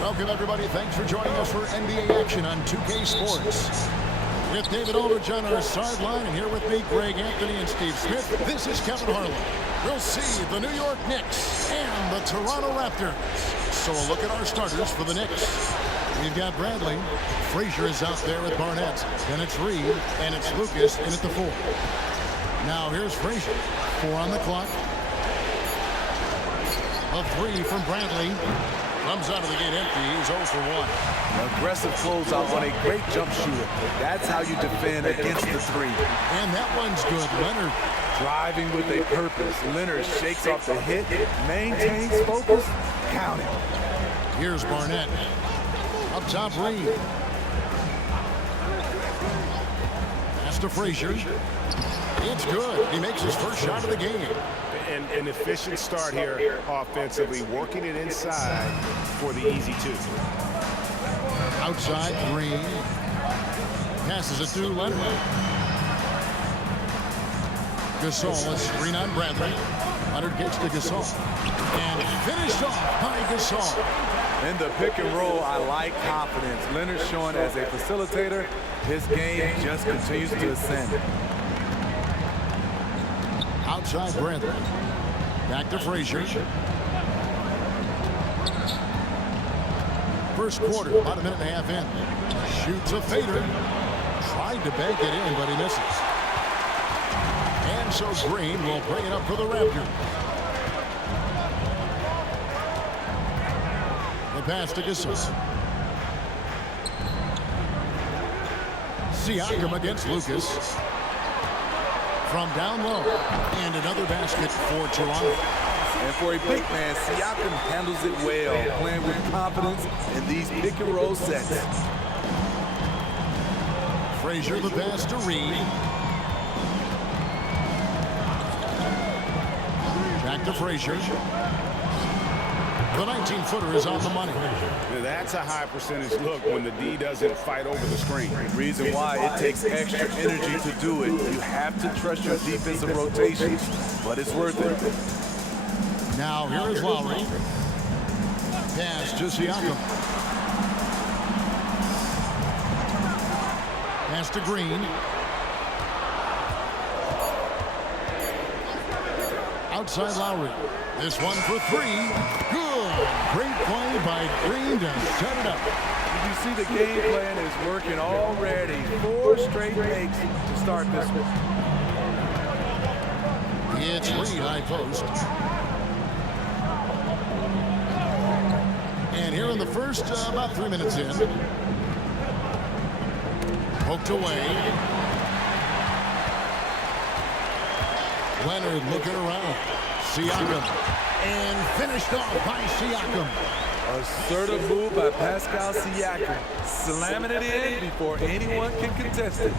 Welcome, everybody. Thanks for joining us for NBA action on 2K Sports. With David Aldridge on our sideline, and here with me, Greg Anthony and Steve Smith. This is Kevin Harlan. We'll see the New York Knicks and the Toronto Raptors. So a look at our starters for the Knicks. We've got Bradley. Frazier is out there with Barnett. Then it's Reed, and it's Lucas in at the 4. Now here's Frazier. 4 on the clock. A 3 from Bradley. Comes out of the gate empty. He's 0 for 1. Aggressive closeout on a great jump shooter. That's how you defend against the 3. And that one's good. Leonard. Driving with a purpose. Leonard shakes off the hit, maintains focus, count it. Here's Barnett. Up top, Reed. Pass to Frazier. It's good. He makes his first shot of the game. An efficient start here offensively, working it inside for the easy 2. Outside, Green. Passes it to Leonard. Gasol, a screen on Bradley. Leonard gets to Gasol. And finished off by Gasol. In the pick and roll, I like confidence. Leonard showing as a facilitator, his game just continues to ascend. Outside Bradley. Back to Frazier. First quarter, about a minute and a half in. Shoots a fader. Tried to bank it in, but he misses. And so Green will bring it up for the Raptors. The pass to Gasol. Siakam against Lucas. From down low. And another basket for Toronto. And for a big man, Siakam handles it well, playing with confidence in these pick and roll sets. Frazier the pass to Reed. Back to Frazier. The 19-footer is on the money. That's a high percentage look when the D doesn't fight over the screen. Reason why it takes extra energy to do it. You have to trust your defensive rotations, but it's worth it. Now here is Lowry. Pass to Siakam. Pass to Green. Outside Lowry. This one for 3. Good. Great play by Green to set it up. You see the game plan is working already. 4 straight makes to start this one. It's Reed high post. And here in the first, about 3 minutes in. Poked away. Leonard looking around. Siakam. And finished off by Siakam. Assertive move by Pascal Siakam. Slamming it in before anyone can contest it.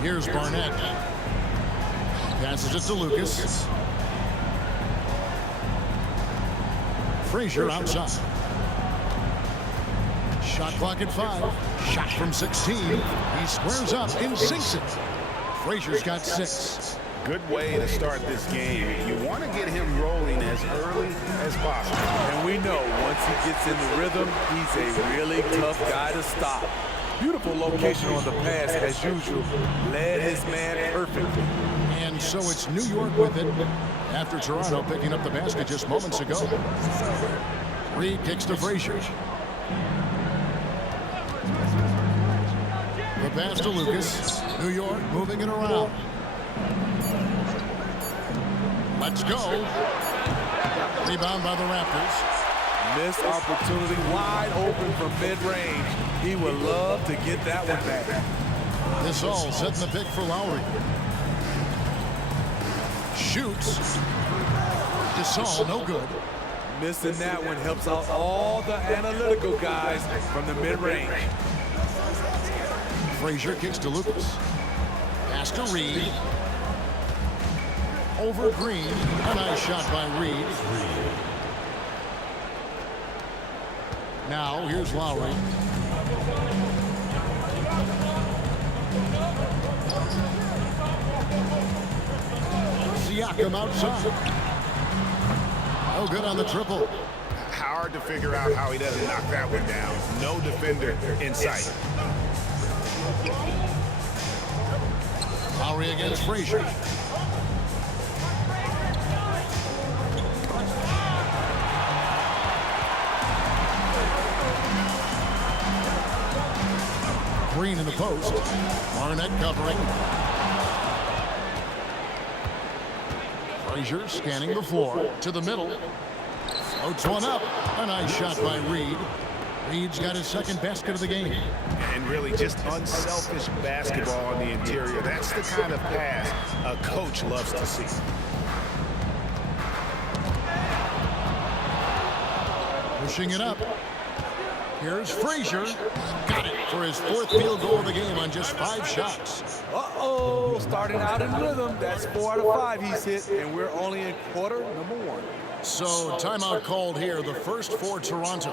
Here's Barnett. Passes it to Lucas. Frazier outside. Shot clock at 5. Shot from 16. He squares up and sinks it. Frazier's got 6. Good way to start this game. You want to get him rolling as early as possible. And we know once he gets in the rhythm, he's a really tough guy to stop. Beautiful location on the pass as usual. Led his man perfectly. And so it's New York with it after Toronto picking up the basket just moments ago. Reed kicks to Frazier. The pass to Lucas. New York moving it around. Let's go. Rebound by the Raptors. Missed opportunity wide open from mid-range. He would love to get that one back. This all setting the pick for Lowry. Shoots. Gasol, no good. Missing that one helps out all the analytical guys from the mid-range. Frazier kicks to Lucas. Pass to Reed. Over Green. A nice shot by Reed. Now here's Lowry. Siakam outside. No good on the triple. Hard to figure out how he doesn't knock that one down. No defender in sight. Lowry against Frazier. Green in the post. Barnett covering. Frazier scanning the floor to the middle. Floats one up. A nice shot by Reed. Reed's got his second basket of the game. And really just unselfish basketball on the interior. That's the kind of pass a coach loves to see. Pushing it up. Here's Frazier. Got it for his fourth field goal of the game on just 5 shots. Uh-oh, starting out in rhythm. That's 4 out of 5 he's hit, and we're only in quarter number 1. So timeout called here, the first for Toronto.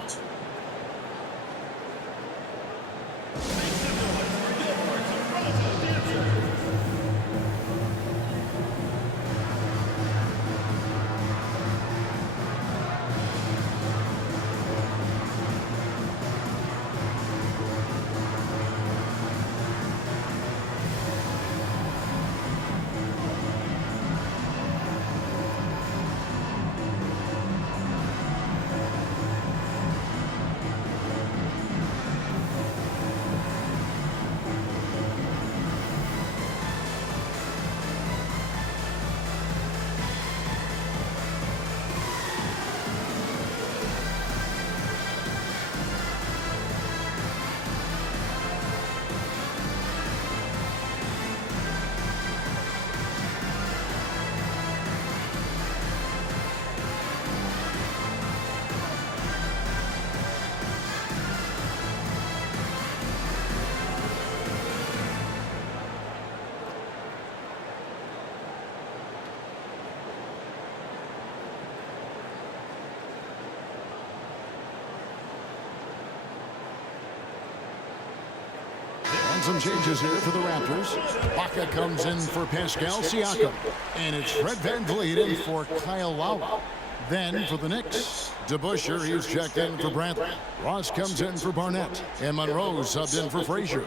Some changes here for the Raptors. Baca comes in for Pascal Siakam. And it's Fred VanVleet in for Kyle Lowry. Then for the Knicks, DeBusschere, he's checked in for Bradley. Ross comes in for Barnett. And Monroe subbed in for Frazier.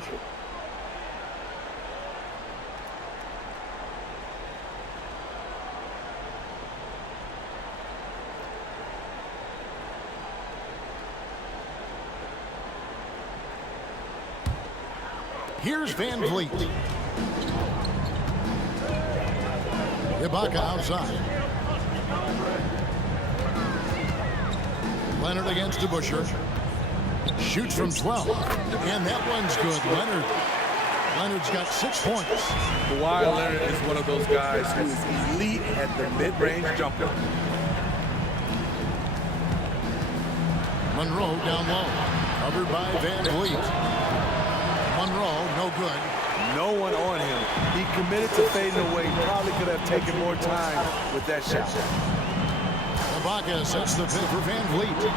Here's VanVleet. Ibaka outside. Leonard against DeBusschere. Shoots from 12. And that one's good. Leonard's got 6 points. Kawhi Leonard is one of those guys who is elite at the mid-range jumper. Monroe down low. Covered by VanVleet. Monroe, no good. No one on him. He committed to fading away. Probably could have taken more time with that shot. Ibaka sets the pick for VanVleet.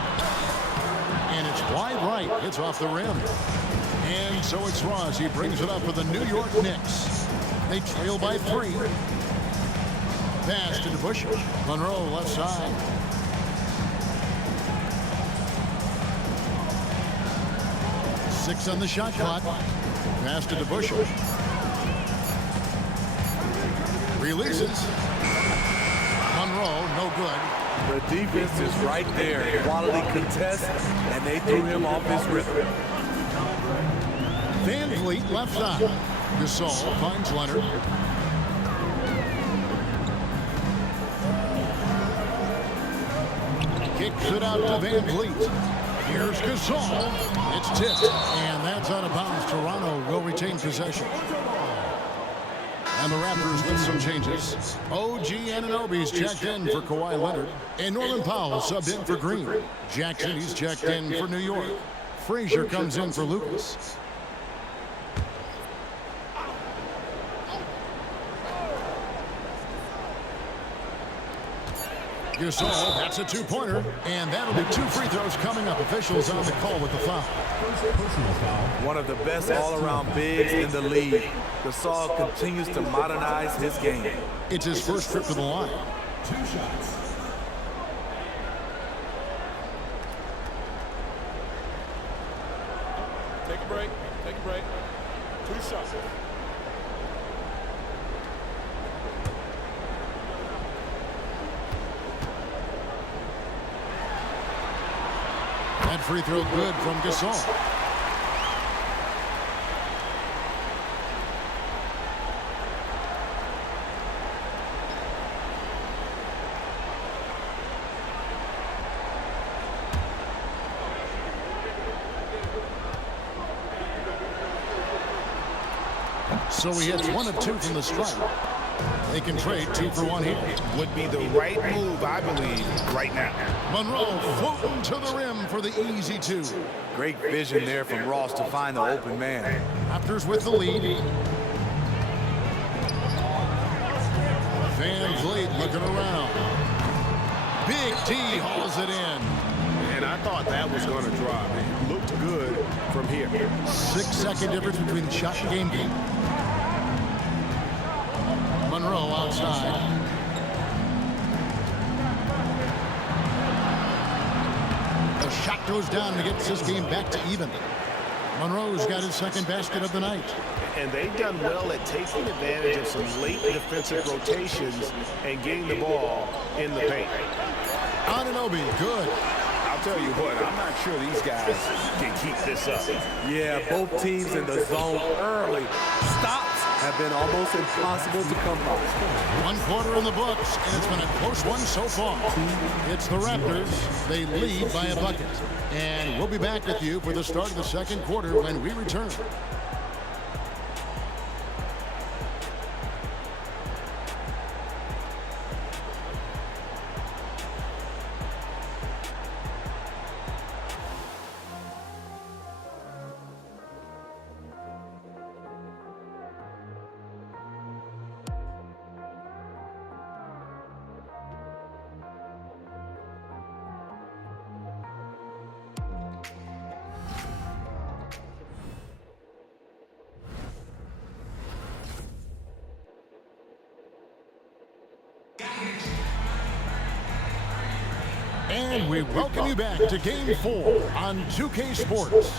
And it's wide right. It's off the rim. And so it's Ross. He brings it up for the New York Knicks. They trail by 3. Pass to DeBusschere. Monroe left side. Six on the shot clock. Pass to DeBusschere. Releases. Monroe, no good. The defense is right there. Quality contest, and they threw him off his rhythm. VanVleet left side. Gasol finds Leonard. Kicks it out to VanVleet. Here's Gasol. It's tipped, and that's out of bounds. Toronto will retain possession. And the Raptors with some changes. OG Anunoby's checked in for Kawhi Leonard. And Norman Powell subbed in for Green. Jackson, he's checked in for New York. Frazier comes in for Lucas. Gasol, that's a two-pointer. And that'll be 2 free throws coming up. Officials on the call with the foul. One of the best all-around bigs in the league. Gasol continues to modernize his game. It's his first trip to the line. 2 shots. Take a break. Take a break. 2 shots. That free throw good from Gasol. So he hits 1 of 2 from the stripe. They can trade 2 for 1 here. Would be the right move, I believe, right now. Monroe floating to the rim for the easy 2. Great vision there from Ross to find the open man. Raptors with the lead. Van Vliet looking around. Big T hauls it in. And I thought that was going to drop. It looked good from here. 6-second difference between the shot and game game. Monroe outside. The shot goes down and gets this game back to even. Monroe's got his second basket of the night. And they've done well at taking advantage of some late defensive rotations and getting the ball in the paint. Anunoby, good. I'll tell you what, I'm not sure these guys can keep this up. Yeah, both teams in the zone early. Stops have been almost impossible to come by. 1 quarter in the books, and it's been a close one so far. It's the Raptors. They lead by a bucket. And we'll be back with you for the start of the second quarter when we return. And we welcome you back to Game 4 on 2K Sports.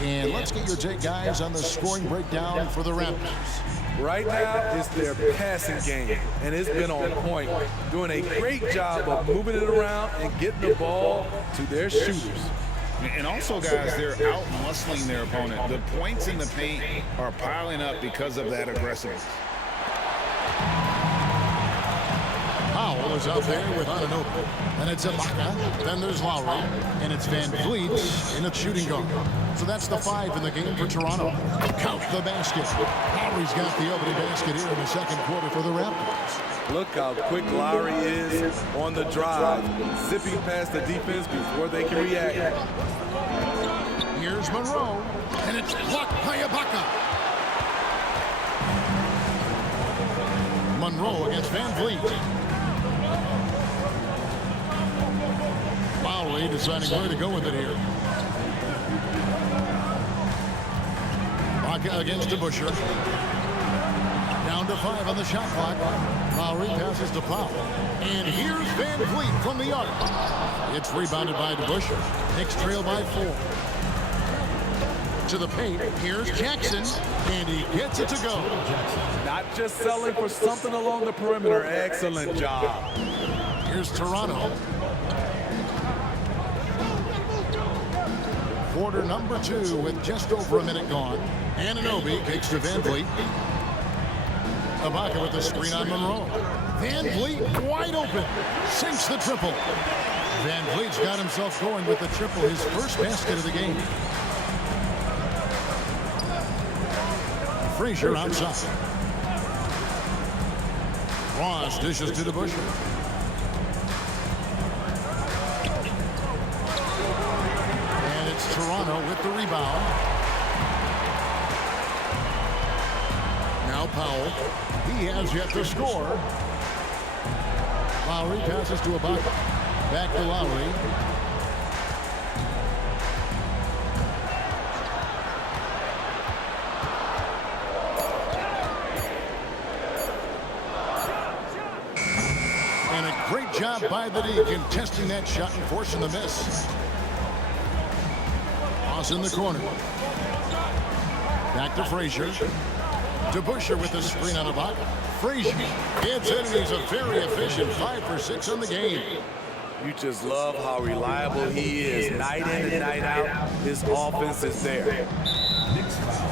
And let's get your take, guys, on the scoring breakdown for the Raptors. Right now, it's their passing game, and it's been on point. Doing a great job of moving it around and getting the ball to their shooters. And also, guys, they're out-muscling their opponent. The points in the paint are piling up because of that aggressiveness. Powell is out there with Anunoby. Then it's Ibaka. Then there's Lowry. And it's Van Vliet in a shooting guard. So that's the 5 in the game for Toronto. Count the basket. Lowry's got the opening basket here in the second quarter for the Raptors. Look how quick Lowry is on the drive, zipping past the defense before they can react. Here's Monroe. And it's blocked by Ibaka. Monroe against Van Vliet. Lowry deciding where to go with it here. Ibaka against DeBusschere. Down to 5 on the shot clock. Lowry passes to Powell. And here's Van Vliet from the arc. It's rebounded by DeBusschere. Knicks trail by 4. To the paint. Here's Jackson. And he gets it to go. Not just selling for something along the perimeter. Excellent job. Here's Toronto. Quarter number 2 with just over a minute gone. Anunoby kicks to Van Vliet. Ibaka with the screen on Monroe. Van Vliet wide open. Sinks the triple. Van Vliet's got himself going with the triple, his first basket of the game. Frazier outside. Ross dishes to DeBusschere. Toronto with the rebound. Now Powell. He has yet to score. Lowry passes to Ibaka. Back to Lowry. And a great job by the D contesting that shot and forcing the miss. Ross in the corner. Back to Frazier. To Busher with the screen on Ibaka. Frazier gets in, and he's a very efficient 5 for 6 on the game. You just love how reliable he is. Night in and night out, his offense is there. Knicks foul.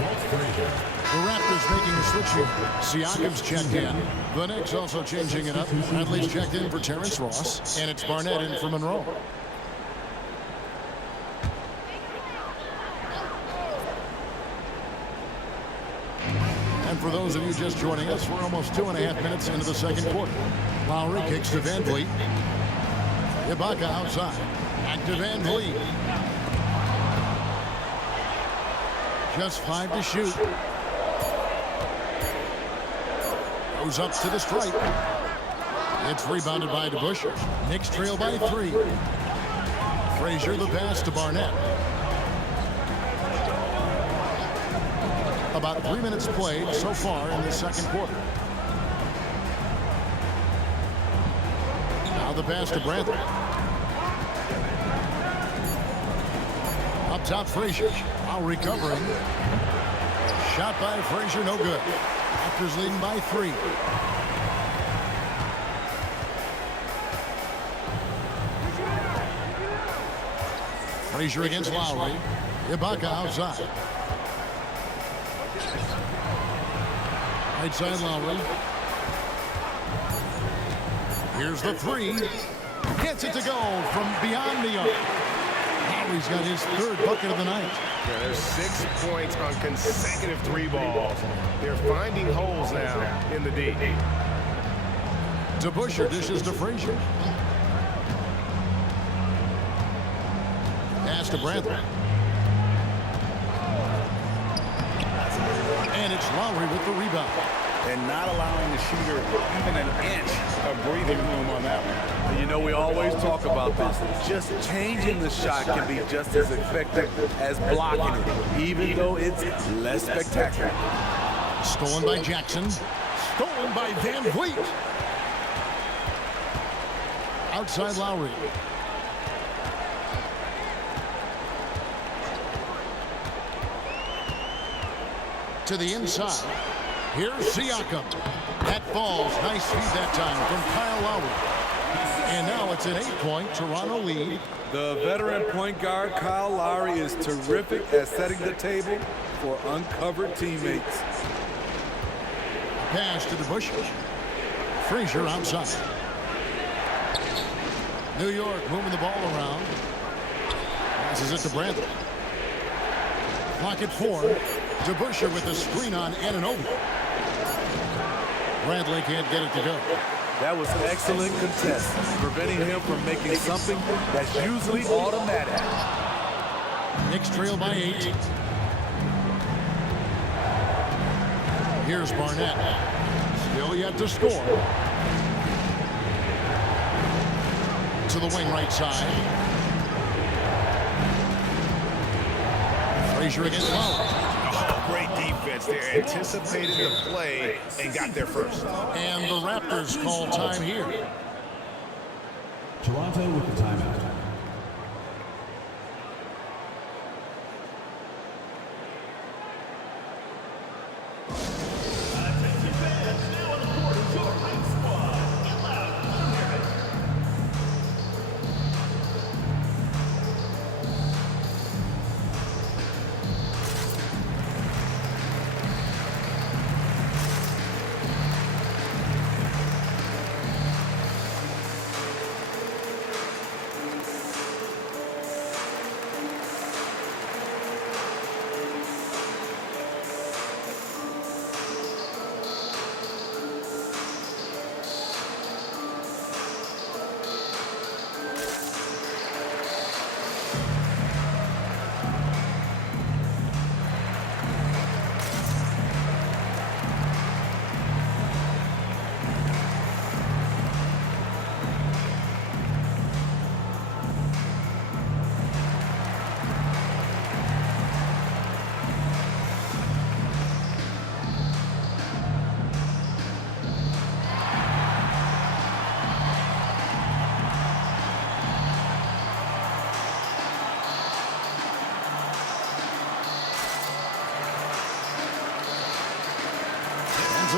Walt Frazier. The Raptors making a switch here. Siakam's checked in. The Knicks also changing it up. Bradley's checked in for Terrence Ross. And it's Barnett in for Monroe. And for those of you just joining us, we're almost 2.5 minutes into the second quarter. Lowry kicks to Van Vliet. Ibaka outside. Back to Van Vliet. Just 5 to shoot. Goes up to the stripe. It's rebounded by DeBusschere. Knicks trail by 3. Frazier the pass to Barnett. About 3 minutes played so far in the second quarter. Now the pass to Bradley. Up top, Frazier. Now recovering. Shot by Frazier, no good. Raptors leading by 3. Frazier against Lowry. Ibaka outside. Right side Lowry. Here's the 3. Gets it to go from beyond the arc. Lowry's got his 3rd bucket of the night. Yeah, there's 6 points on consecutive 3 balls. They're finding holes now in the D. DeBusschere dishes to Frazier. Pass to Bradley. And it's Lowry with the rebound. And not allowing the shooter even an inch of breathing room on that one. You know, we always talk about this. Just changing the shot can be just as effective as blocking it, even though it's less spectacular. Stolen by Jackson. Stolen by Van Vliet. Outside Lowry. To the inside. Here's Siakam. That falls. Nice feed that time from Kyle Lowry. And now it's an 8-point Toronto lead. The veteran point guard, Kyle Lowry, is terrific at setting the table for uncovered teammates. Pass to DeBusschere. Frazier outside. New York moving the ball around. Passes it to Bradley. Clock at 4. DeBusschere with the screen on Anunoby. Bradley can't get it to go. That was an excellent contest, preventing him from making something that's usually automatic. Knicks trail by 8. Here's Barnett. Still yet to score. To the wing right side. Frazier against Lowry. Great defense there. Anticipated the play and got there first. And the Raptors call time here. Toronto with the timeout.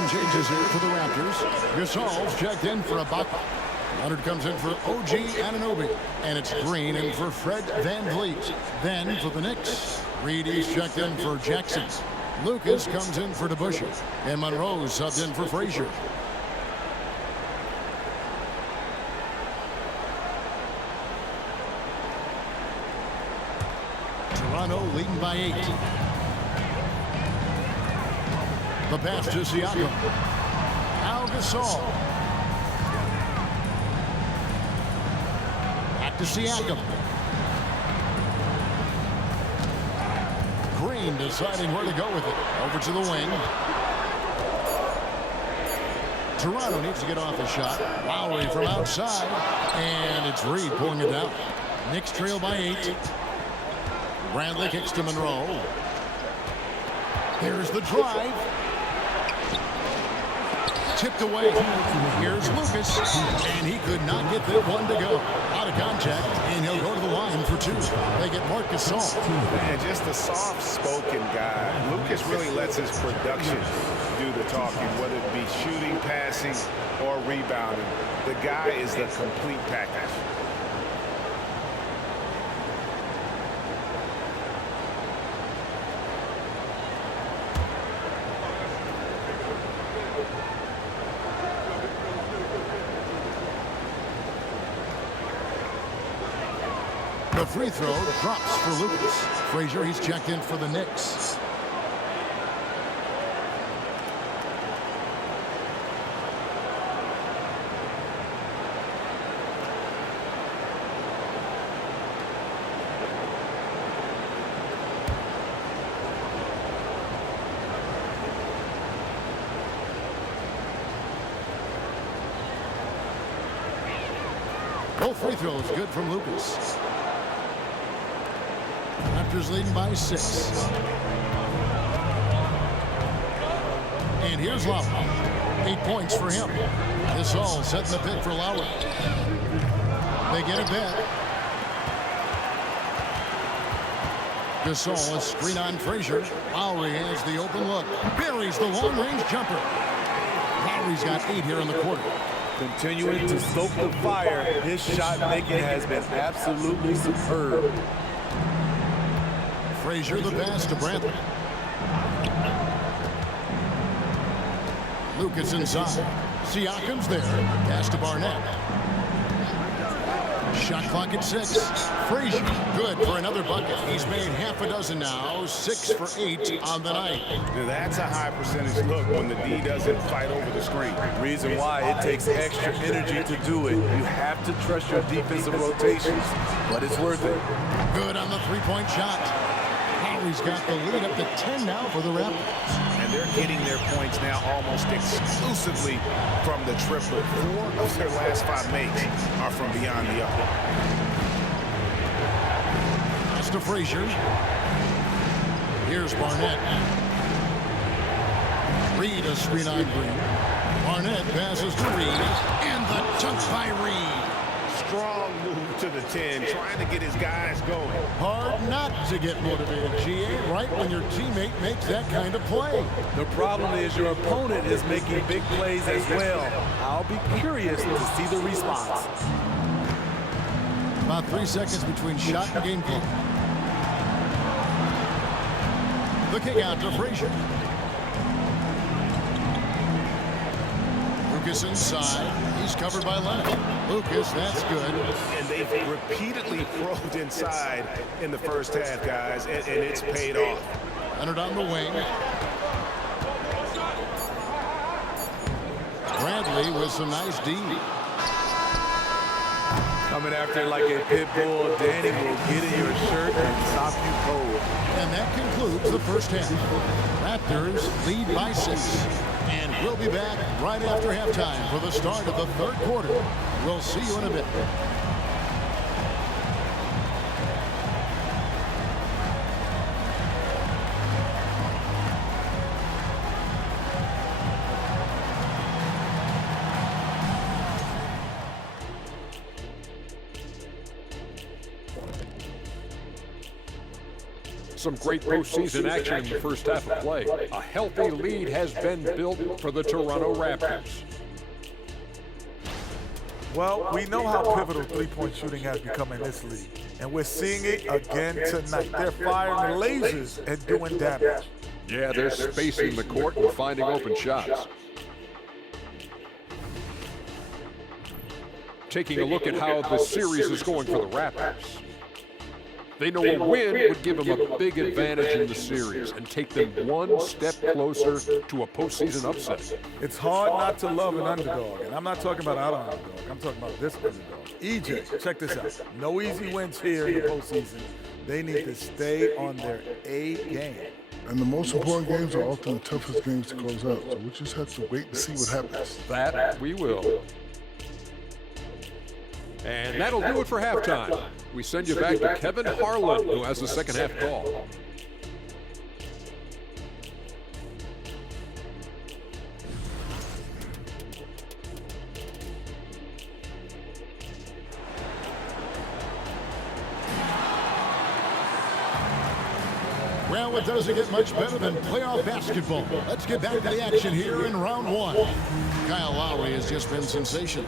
some changes here for the Raptors. Gasol's checked in for Ibaka. Leonard comes in for OG Anunoby. And it's Green in for Fred VanVleet. Then for the Knicks, Reedy's checked in for Jackson. Lucas comes in for DeBusschere. And Monroe's subbed in for Frazier. Toronto leading by 8. The pass to Siakam. Now Gasol. Back to Siakam. Green deciding where to go with it. Over to the wing. Toronto needs to get off the shot. Lowry from outside. And it's Reed pulling it down. Knicks trail by 8. Bradley kicks to Monroe. Here's the drive. Tipped away. Here's Lucas. And he could not get that one to go. Out of contact. And he'll go to the line for 2. They get Marc Gasol. Man, just a soft-spoken guy. Lucas really lets his production do the talking, whether it be shooting, passing, or rebounding. The guy is the complete package. The free throw drops for Lucas. Frazier, he's checked in for the Knicks. Both free throws good from Lucas. Raptors leading by 6. And here's Lowry. 8 points for him. This all setting the pick for Lowry. They get it back. Gasol, a screen on Frazier. Lowry has the open look. Buries the long-range jumper. Lowry's got 8 here in the quarter. Continuing to stoke the fire, his shot making has been absolutely superb. Frazier the pass to Bradley. Lucas inside. Siakam's there. Pass to Barnett. Shot clock at 6. Frazier good for another bucket. He's made half a dozen now. 6 for 8 on the night. Now that's a high percentage look when the D doesn't fight over the screen. Reason why it takes extra energy to do it. You have to trust your defensive rotations, but it's worth it. Good on the three-point shot. Lowry's got the lead up to 10 now for the Raptors. And they're getting their points now almost exclusively from the triplet. 4 of their last 5 makes are from beyond the arc. Pass to Frazier. Here's Barnett. Reed a screen on Green. Barnett passes to Reed. And the dunk by Reed. Strong move to the 10, trying to get his guys going. Hard not to get motivated, GA, right when your teammate makes that kind of play. The problem is your opponent is making big plays as well. I'll be curious to see the response. About 3 seconds between shot and game clock. The kick out to Frazier. Lucas inside. He's covered by Leonard. Lucas, that's good. And they've repeatedly probed inside in the first half, guys, and it's paid off. Leonard on the wing. Bradley with some nice D. Coming after like a pit bull, Danny will get in your shirt and stop you cold. And that concludes the first half. Raptors lead by 6. And we'll be back right after halftime for the start of the third quarter. We'll see you in a bit. Some great postseason action in the first half of play. A healthy lead has been built for the Toronto Raptors. Well, we know how pivotal three-point shooting has become in this league, and we're seeing it again tonight. They're firing lasers and doing damage. Yeah, they're spacing the court and finding open shots. Taking a look at how the series is going for the Raptors. They know a win would give them a big advantage in the series and take them one step closer to a postseason upset. It's hard not to love an underdog, and I'm not talking about our underdog. I'm talking about this underdog. EJ, check this out. No easy wins here in the postseason. They need to stay on their A game. And the most important games are often the toughest games to close out, so we just have to wait and see what happens. That we will. And that'll do it for halftime. We send you back to Kevin Harlan, who has the second half call. Well, it doesn't get much better than playoff basketball. Let's get back to the action here in round one. Kyle Lowry has just been sensational.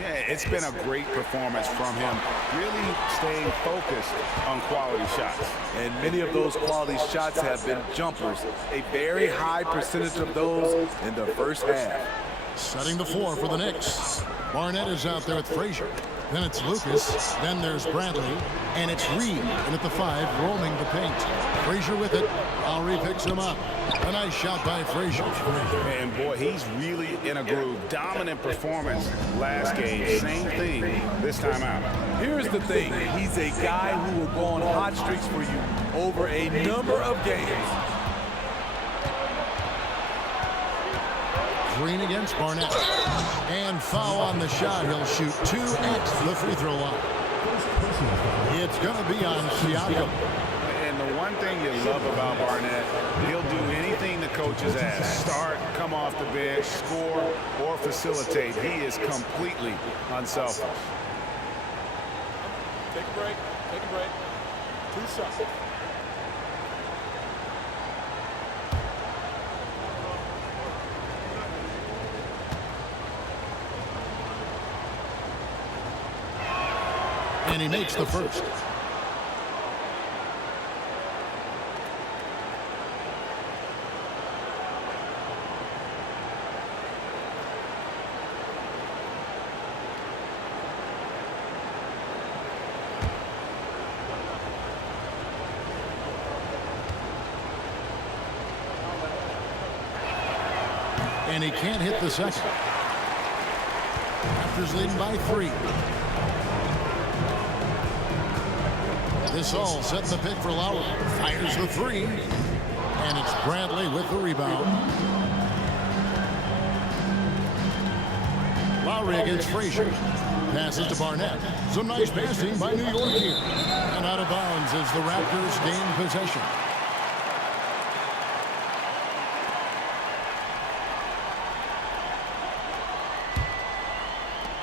Yeah, it's been a great performance from him, really staying focused on quality shots. And many of those quality shots have been jumpers. A very high percentage of those in the first half. Setting the floor for the Knicks. Barnett is out there with Frazier. Then it's Lucas. Then there's Bradley. And it's Reed. And at the 5, roaming the paint. Frazier with it. Lowry picks him up. A nice shot by Frazier. And boy, he's really in a groove. Dominant performance last game. Same thing this time out. Here's the thing. He's a guy who will go on hot streaks for you over a number of games. Green against Barnett. And foul on the shot. He'll shoot 2 at the free throw line. It's going to be on Siakam. And the one thing you love about Barnett, he'll do anything the coaches ask. Start, come off the bench, score, or facilitate. He is completely unselfish. Take a break. Take a break. 2 shots. And he makes the first. And he can't hit the second. Raptors leading by 3. This all setting the pick for Lowry. Fires the 3. And it's Bradley with the rebound. Lowry against Frazier. Passes to Barnett. Some nice passing by New York here. And out of bounds as the Raptors gain possession.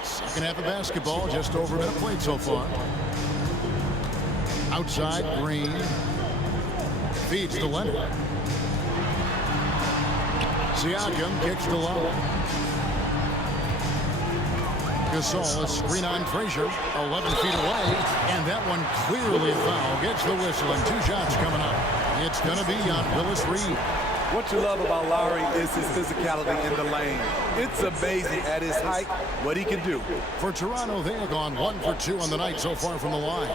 Second half of basketball, just over a minute played so far. Outside, Green. Feeds to Leonard. Siakam kicks to Lowry. Gasol, a screen on Frazier, 11 feet away, and that one clearly a foul. Gets the whistle, and 2 shots coming up. It's going to be on Willis Reed. What you love about Lowry is his physicality in the lane. It's amazing at his height what he can do. For Toronto, they have gone 1 for 2 on the night so far from the line.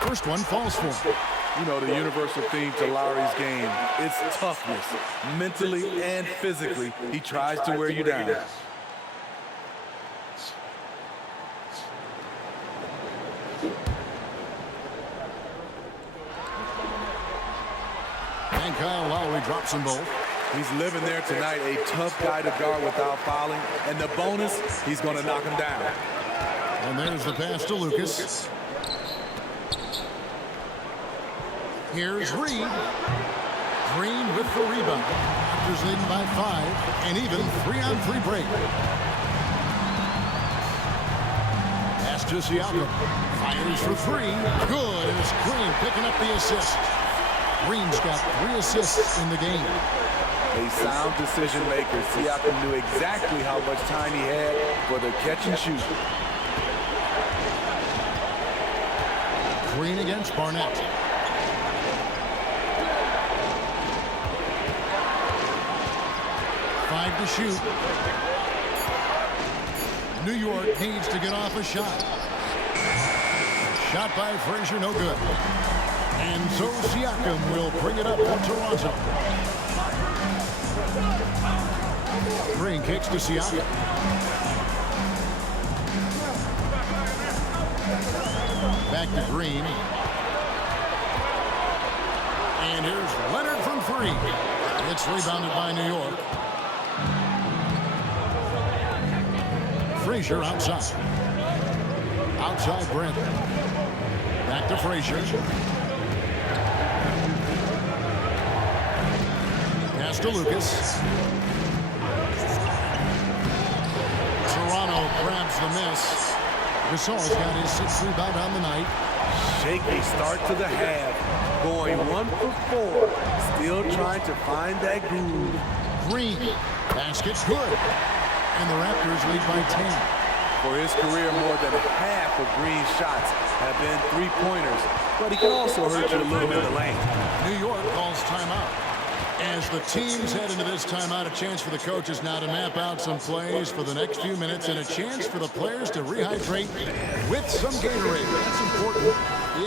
First one falls for him. You know, the universal theme to Lowry's game, it's toughness. Mentally and physically, he tries to wear you down. And Kyle Lowry drops them both. He's living there tonight, a tough guy to guard without fouling. And the bonus, he's going to knock him down. And there's the pass to Lucas. Here's Reed. Green with the rebound. Raptors leading by 5, and even 3-on-3 break. Pass to Siakam. Fires for 3. Good, and it's Green picking up the assist. Green's got 3 assists in the game. A sound decision maker. Siakam knew exactly how much time he had for the catch and shoot. Green against Barnett. Five to shoot. New York needs to get off a shot. Shot by Frazier, no good. And so Siakam will bring it up for Toronto. Green kicks to Siakam. Back to Green. And here's Leonard from 3. It's rebounded by New York. Frazier outside. Outside Brent. Back to Frazier. Pass to Lucas. Toronto grabs the miss. Gasol's got his 6th rebound on the night. Shaky start to the half. Going 1 for 4. Still trying to find that groove. Green. Basket good. And the Raptors lead by 10. For his career, more than half of Green's shots have been 3-pointers. But he can also hurt you a little in the lane. New York calls timeout. As the teams head into this timeout, a chance for the coaches now to map out some plays for the next few minutes and a chance for the players to rehydrate with some Gatorade. That's important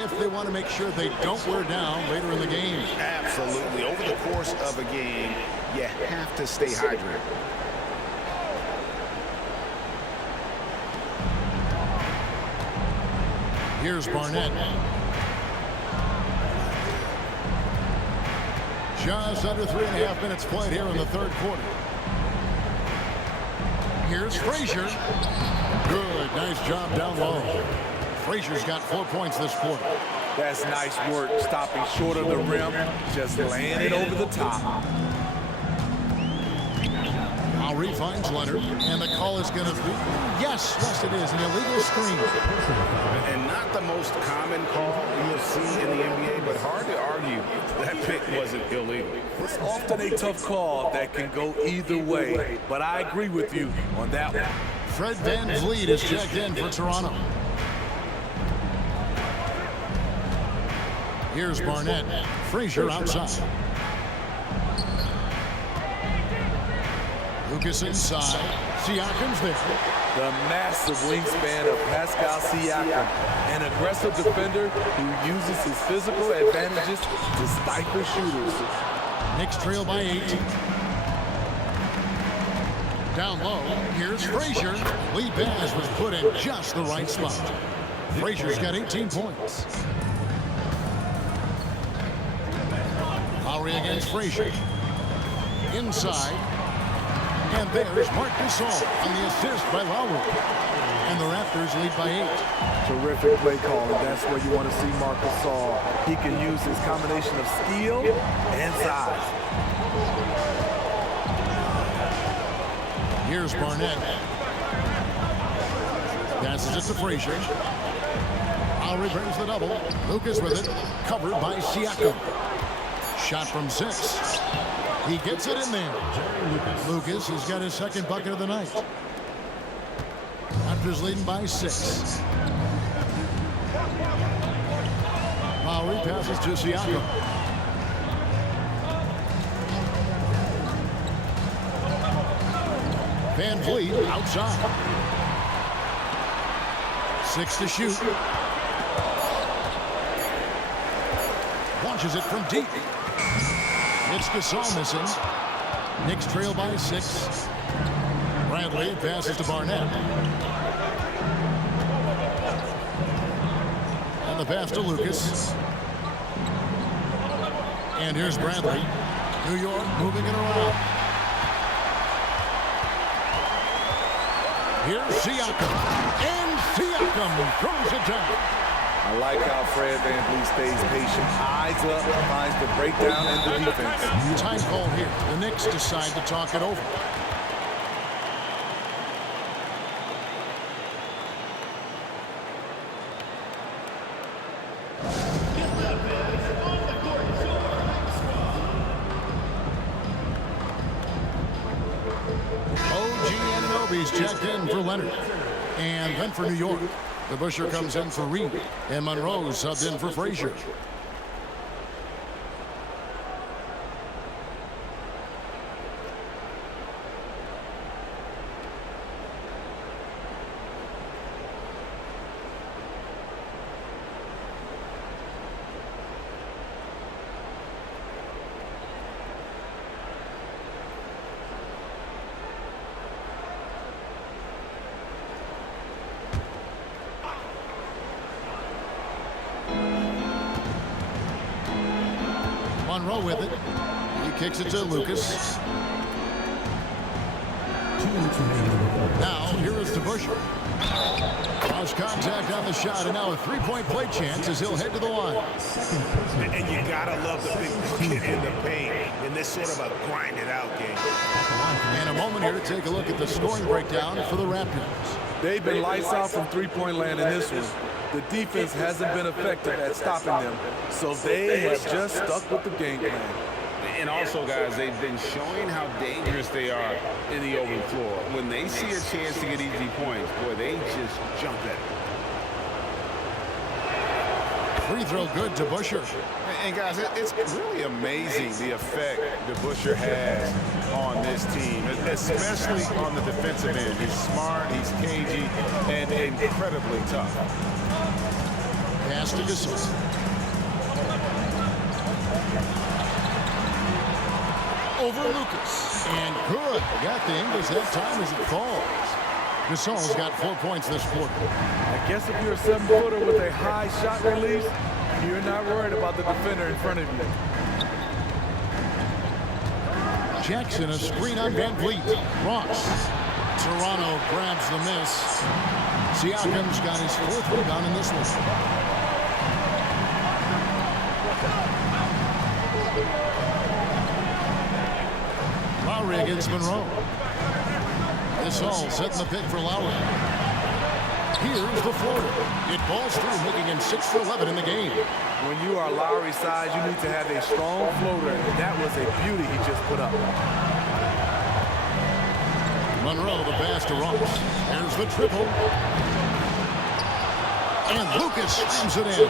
if they want to make sure they don't wear down later in the game. Absolutely. Over the course of a game, you have to stay hydrated. Here's Barnett. Just under 3.5 minutes played here in the 3rd quarter. Here's Frazier. Good, nice job down low. Frazier's got 4 points this quarter. That's nice work, stopping short of the rim, just laying it over the top. Lowry finds Leonard, and the call is going to be, yes, it is, an illegal screen. And not the most common call you'll see in the NBA, but hard to argue that pick wasn't illegal. It's often a tough call that can go either way, but I agree with you on that one. Fred VanVleet is checked in for Toronto. Here's Barnett. Frazier outside. Lucas inside. Siakam's there. The massive wingspan of Pascal Siakam, an aggressive defender who uses his physical advantages to stifle shooters. Knicks trail by 8. Down low, here's Frazier. Lee Baz was put in just the right spot. Frazier's got 18 points. Lowry against Frazier. Inside. And there's Marc Gasol on the assist by Lowry. And the Raptors lead by 8. Terrific play calling. That's where you want to see Marc Gasol. He can use his combination of skill and size. Here's Barnett. Passes it to Frazier. Lowry brings the double. Lucas with it. Covered by Siakam. Shot from 6. He gets it in there. Lucas has got his 2nd bucket of the night. Raptors leading by 6. Lowry passes to Siakam. VanVleet outside. 6 to shoot. Launches it from deep. It's Gasol missing. Knicks trail by 6. Bradley passes to Barnett. And the pass to Lucas. And here's Bradley. New York moving it around. Here's Siakam. And Siakam throws it down. I like how Fred VanVleet stays patient. Eyes up, finds the breakdown in the defense. Time call here. The Knicks decide to talk it over. OG Anunoby's checked in for Leonard. And then for New York, the Busher comes in for Reed. And Monroe subbed in for Frazier. Monroe with it. He kicks it to Lucas. Now, here is the Busher. Lost contact on the shot, and now a three-point play chance as he'll head to the line. And you gotta love the big bucket in the paint in this sort of a grind-it-out game. And a moment here to take a look at the scoring breakdown for the Raptors. They've been lights out from three-point land in this one. The defense hasn't been effective at stopping them, so they have just stuck with the game plan. And also, guys, they've been showing how dangerous they are in the open floor. When they see a chance to get easy points, boy, they just jump at it. Free throw good to Busher. And guys, it's really amazing the effect the Busher has on this team, especially on the defensive end. He's smart, he's cagey, and incredibly tough. Pass to Gasol. Over Lucas. And good. Got the English that time as it falls. Gasol's got 4 points this quarter. I guess if you're a 7-footer with a high shot release, you're not worried about the defender in front of you. Jackson, a screen on VanVleet. Ross. Toronto grabs the miss. Siakam's got his 4th rebound in this one. Lowry against Monroe. This all setting the pick for Lowry. Here's the floater. It balls through, making him 6 for 11 in the game. When you are Lowry's size, you need to have a strong floater, and that was a beauty he just put up. Monroe, the pass to Ross. There's the triple. And Lucas slams it in.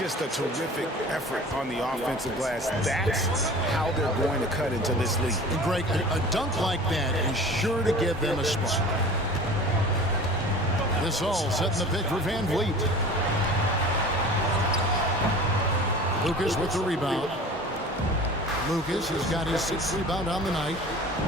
Just a terrific effort on the offensive glass. That's how they're going to cut into this league. And Greg, a dunk like that is sure to give them a spark. This all setting the pick for VanVleet. Lucas with the rebound. Lucas has got his 6th rebound on the night.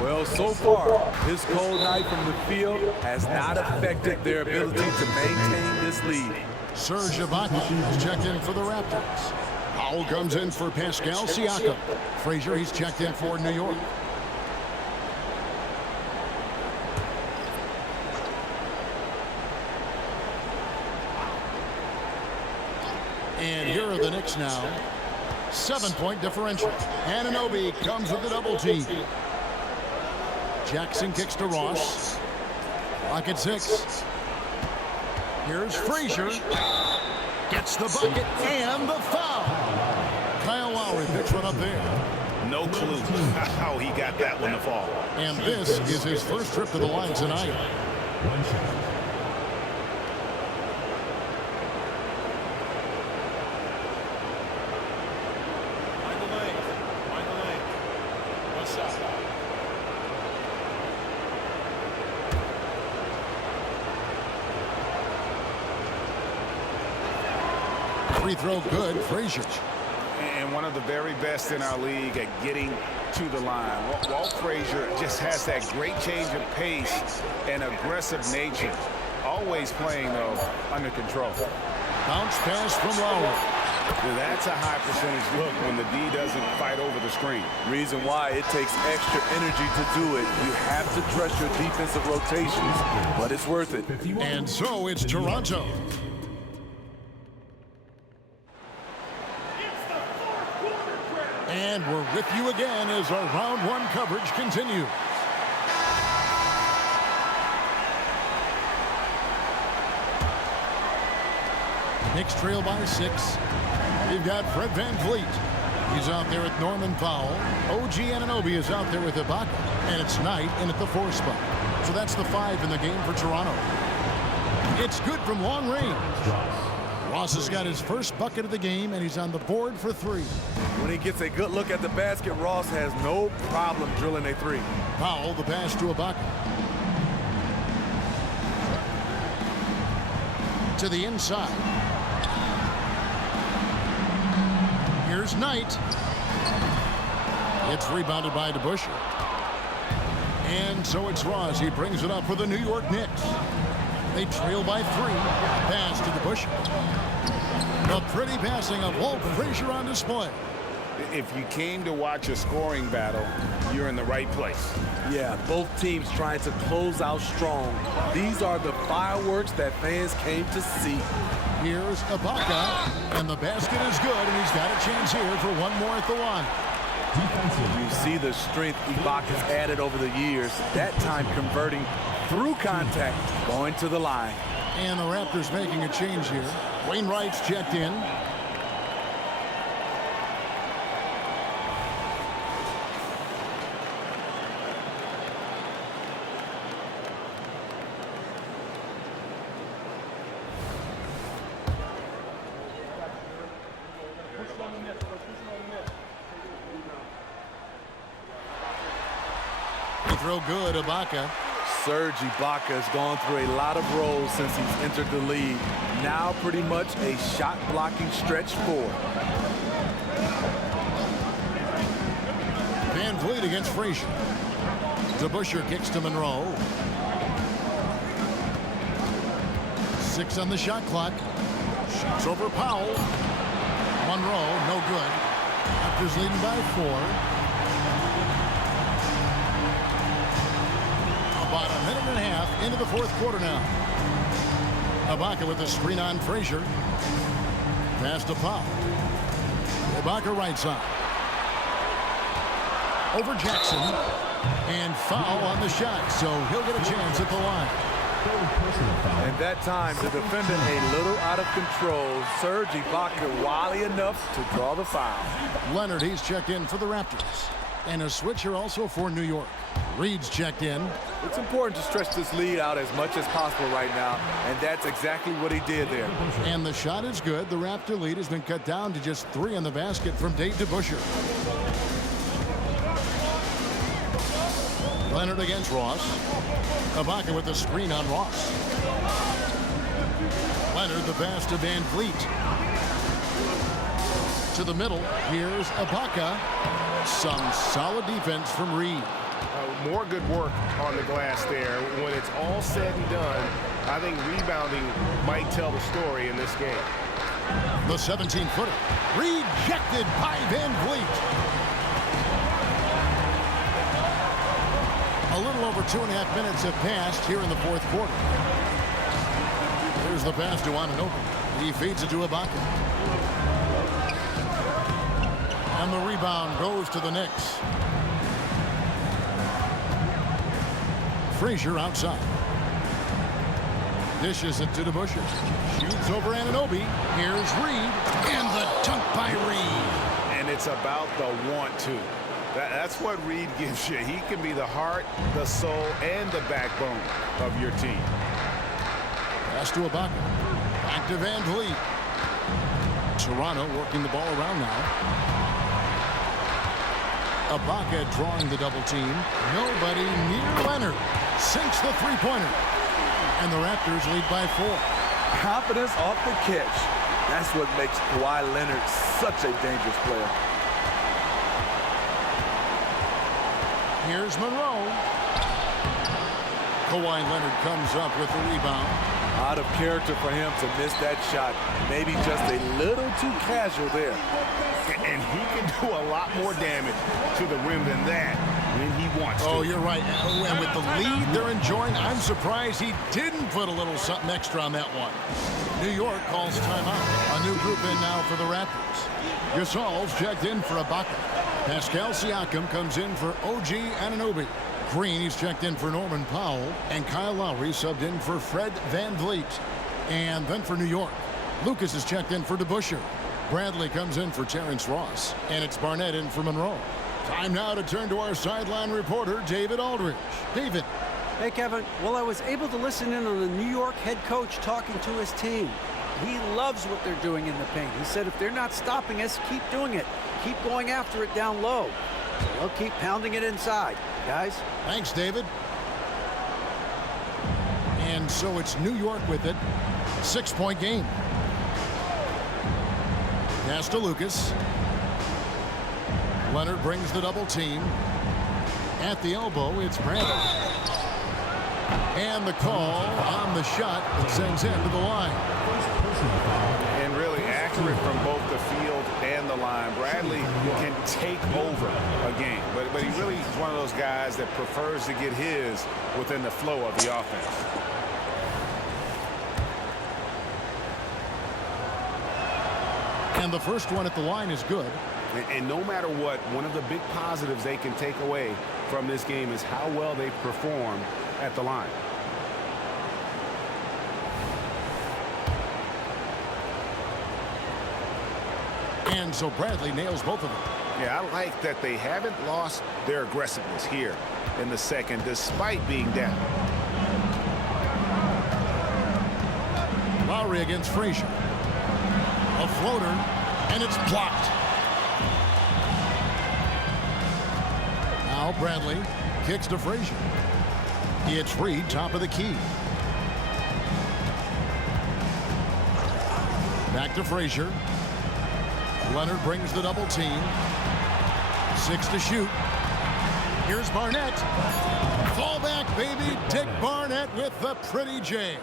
Well, so far, his cold night from the field has not affected their ability to maintain this lead. Serge Ibaka has checked in for the Raptors. Powell comes in for Pascal Siakam. Frazier, he's checked in for New York. And here are the Knicks now. 7-point differential. Anunoby comes with the double team. Jackson kicks to Ross. Clock at 6. Here's Frazier. Gets the bucket and the foul. Kyle Lowry picks one up there. No clue how he got that one to fall. And this is his first trip to the line tonight. One shot. Free throw good, Frazier. And one of the very best in our league at getting to the line. Walt Frazier just has that great change of pace and aggressive nature. Always playing, though, under control. Bounce pass from Lowry. Now that's a high percentage look when the D doesn't fight over the screen. Reason why it takes extra energy to do it. You have to trust your defensive rotations, but it's worth it. And so it's Toronto. And we're with you again as our round one coverage continues. Knicks trail by 6. You've got Fred VanVleet. He's out there with Norman Powell. OG Anunoby is out there with Ibaka. And it's Knight in at the 4 spot. So that's the 5 in the game for Toronto. It's good from long range. Ross has got his first bucket of the game, and he's on the board for 3. When he gets a good look at the basket, Ross has no problem drilling a 3. Powell, the pass to Ibaka. To the inside. Here's Knight. It's rebounded by DeBusschere. And so it's Ross. He brings it up for the New York Knicks. They trail by 3. Pass to DeBusschere. The pretty passing of Walt Frazier on display. If you came to watch a scoring battle, you're in the right place. Yeah, both teams trying to close out strong. These are the fireworks that fans came to see. Here's Ibaka, and the basket is good, and he's got a chance here for one more at the line. You see the strength Ibaka's added over the years, that time converting through contact, going to the line. And the Raptors making a change here. Wainwright's checked in. Throw good, Ibaka. Serge Ibaka has gone through a lot of roles since he's entered the league. Now pretty much a shot blocking stretch 4. VanVleet against Frazier. DeBusschere kicks to Monroe. 6 on the shot clock. Shoots over Powell. Monroe, no good. Raptors leading by 4. About a minute and a half into the 4th quarter now. Ibaka with the screen on Frazier. Pass to Powell. Ibaka right side. Over Jackson. And foul on the shot, so he'll get a chance at the line. And that time, the defender a little out of control. Serge Ibaka wily enough to draw the foul. Leonard, he's checked in for the Raptors. And a switcher also for New York. Reed's checked in. It's important to stretch this lead out as much as possible right now, and that's exactly what he did there. And the shot is good. The Raptor lead has been cut down to just 3 on the basket from Dave DeBusschere. Leonard against Ross. Ibaka with the screen on Ross. Leonard the pass to VanVleet. To the middle. Here's Ibaka. Some solid defense from Reed. More good work on the glass there. When it's all said and done, I think rebounding might tell the story in this game. The 17-footer. Rejected by VanVleet. A little over 2.5 minutes have passed here in the 4th quarter. Here's the pass to Anunoby. He feeds it to Ibaka. And the rebound goes to the Knicks. Frazier outside. Dishes it to DeBusschere. Shoots over Anunoby. Here's Reed. And the dunk by Reed. And it's about the want to. That's what Reed gives you. He can be the heart, the soul, and the backbone of your team. Pass to Ibaka. Back to VanVleet. Toronto working the ball around now. Ibaka drawing the double team. Nobody near Leonard. Sinks the three-pointer. And the Raptors lead by 4. Confidence off the catch. That's what makes Kawhi Leonard such a dangerous player. Here's Monroe. Kawhi Leonard comes up with the rebound. Out of character for him to miss that shot. Maybe just a little too casual there. And he can do a lot more damage to the rim than that when he wants to. Oh, you're right. And with the lead they're enjoying, I'm surprised he didn't put a little something extra on that one. New York calls timeout. A new group in now for the Raptors. Gasol's checked in for Ibaka. Pascal Siakam comes in for OG Anunoby. Green, he's checked in for Norman Powell. And Kyle Lowry subbed in for Fred VanVleet. And then for New York, Lucas is checked in for DeBusschere. Bradley comes in for Terrence Ross. And it's Barnett in for Monroe. Time now to turn to our sideline reporter, David Aldridge. David. Hey, Kevin. Well, I was able to listen in on the New York head coach talking to his team. He loves what they're doing in the paint. He said if they're not stopping us, keep doing it. Keep going after it down low. So they'll keep pounding it inside, guys. Thanks, David. And so it's New York with it. 6-point game. Pass to Lucas. Leonard brings the double team. At the elbow, it's Bradley. And the call on the shot that sends him to the line. And really accurate from both the field and the line. Bradley can take over a game, but he really is one of those guys that prefers to get his within the flow of the offense. And the first one at the line is good. And no matter what, one of the big positives they can take away from this game is how well they perform at the line. And so Bradley nails both of them. Yeah, I like that they haven't lost their aggressiveness here in the second, despite being down. Lowry against Frazier. A floater, and it's blocked. Now Bradley kicks to Frazier. It's Reed, top of the key. Back to Frazier. Leonard brings the double team. 6 to shoot. Here's Barnett. Fall back, baby. Dick Barnett with the pretty J.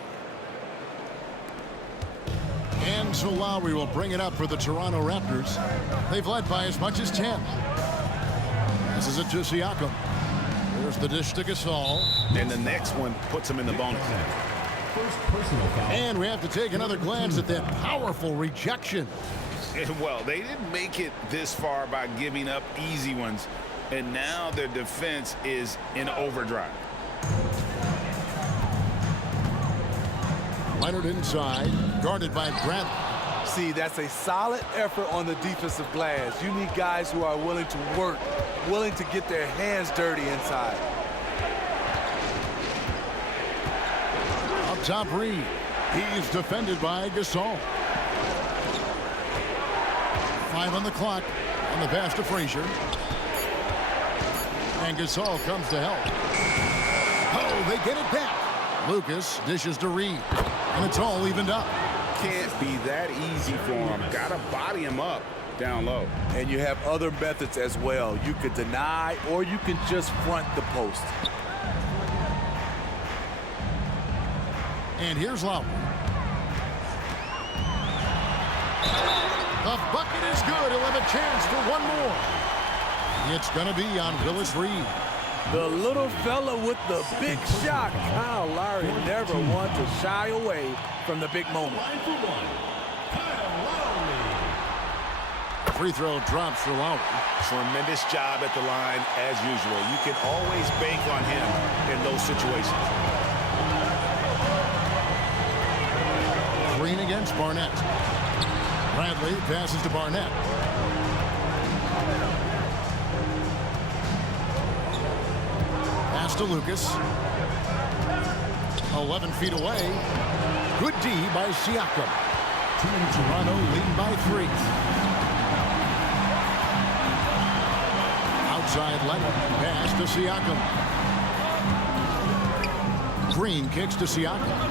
And so Lowry will bring it up for the Toronto Raptors. They've led by as much as 10. This is it to Siakam. There's the dish to Gasol. And the next one puts him in the bonus. And we have to take another glance at that powerful rejection. Well, they didn't make it this far by giving up easy ones, and now their defense is in overdrive. Leonard inside, guarded by Bradley. See, that's a solid effort on the defensive glass. You need guys who are willing to work, willing to get their hands dirty inside. Up top, Reed. He's defended by Gasol. 5 on the clock on the pass to Frazier. And Gasol comes to help. Oh, they get it back. Lucas dishes to Reed. And it's all evened up. Can't be that easy for him. Got to body him up down low. And you have other methods as well. You could deny or you can just front the post. And here's Lowry. The bucket is good. He'll have a chance for one more. It's going to be on Willis Reed. The little fella with the big shot. Kyle Lowry never one to shy away from the big moment. Free throw drops for Lowry. Tremendous job at the line as usual. You can always bank on him in those situations. Green against Barnett. Bradley passes to Barnett. Pass to Lucas. 11 feet away. Good D by Siakam. Toronto lead by 3. Outside Leonard. Pass to Siakam. Green kicks to Siakam.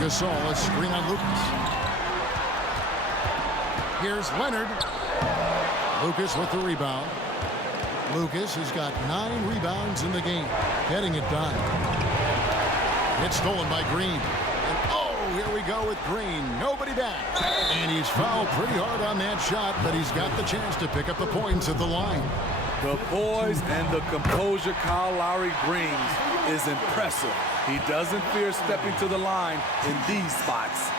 Gasol, a screen on Lucas. Here's Leonard. Lucas with the rebound. Lucas has got 9 rebounds in the game. Getting it done. It's stolen by Green. And oh, here we go with Green. Nobody back. And he's fouled pretty hard on that shot, but he's got the chance to pick up the points at the line. The poise and the composure Kyle Lowry brings is impressive. He doesn't fear stepping to the line in these spots.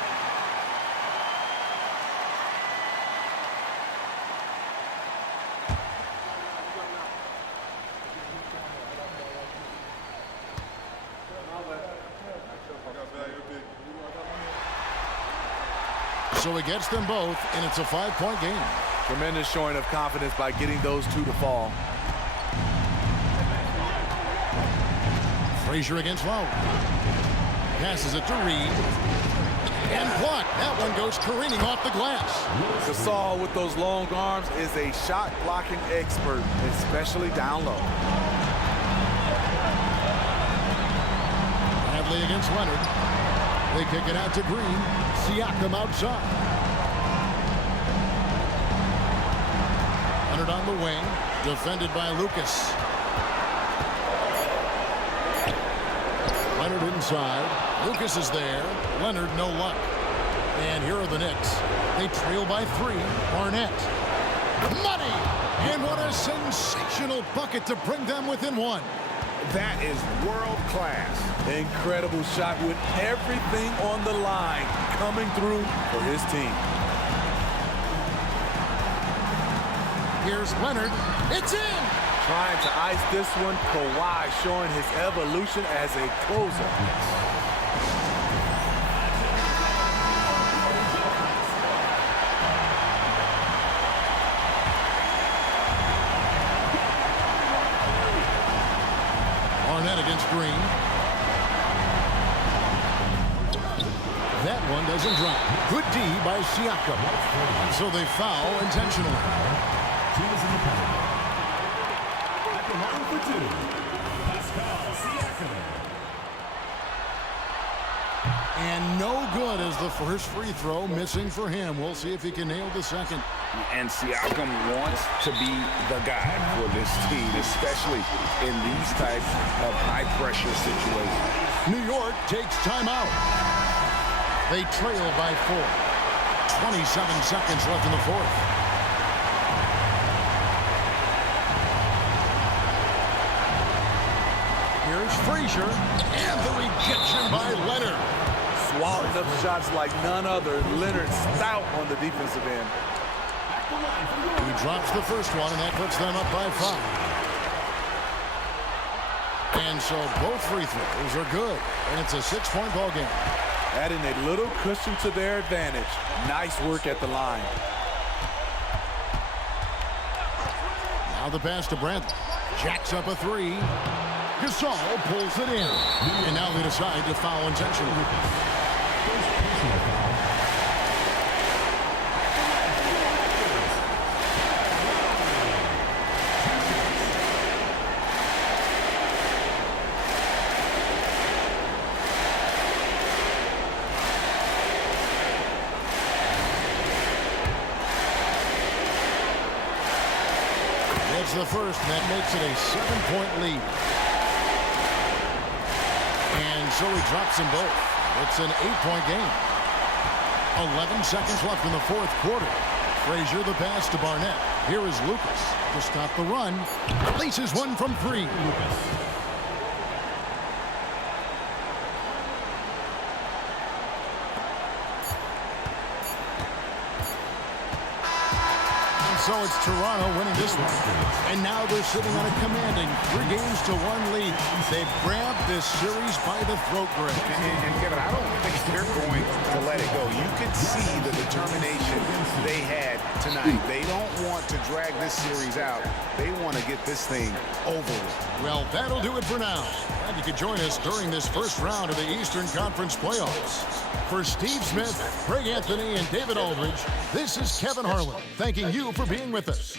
So he gets them both, and it's a 5-point game. Tremendous showing of confidence by getting those two to fall. Frazier against Lowry. Passes it to Reed. And blocked. That one goes careening off the glass. Gasol with those long arms is a shot blocking expert, especially down low. Bradley against Leonard. They kick it out to Green. Siakam outside. Leonard on the wing. Defended by Lucas. Leonard inside. Lucas is there. Leonard no luck. And here are the Knicks. They trail by 3. Barnett. Money! And what a sensational bucket to bring them within 1. That is world class. Incredible shot with everything on the line coming through for his team. Here's Leonard. It's in! Trying to ice this one. Kawhi showing his evolution as a closer. Barnett against Green. That one doesn't drop. Good D by Siakam. So they foul intentionally. Team is in the penalty. At the line for 2, Pascal Siakam. And no good as the first free throw missing for him. We'll see if he can nail the second. And Siakam wants to be the guy for this team, especially in these types of high-pressure situations. New York takes timeout. They trail by 4. 27 seconds left in the fourth. Here's Frazier, and the rejection by Leonard. Swatting up shots like none other. Leonard stout on the defensive end. He drops the first one, and that puts them up by 5. And so both free throws are good, and it's a 6-point ball game. Adding a little cushion to their advantage. Nice work at the line. Now the pass to Brent. Jacks up a 3. Gasol pulls it in. And now they decide to foul intentionally. It's the first, and that makes it a 7-point lead. And so he drops them both. It's an 8-point game. 11 seconds left in the fourth quarter. Frazier the pass to Barnett. Here is Lucas to stop the run. Releases one from 3. So it's Toronto winning this one. And now they're sitting on a commanding 3-1 lead. They've grabbed this series by the throat, Greg. And Kevin, I don't think they're going to let it go. You can see the determination they had tonight. They don't want to drag this series out. They want to get this thing over with. Well, that'll do it for now. And you can join us during this first round of the Eastern Conference playoffs. For Steve Smith, Greg Anthony, and David Aldridge, this is Kevin Harlan, thanking you for being with us.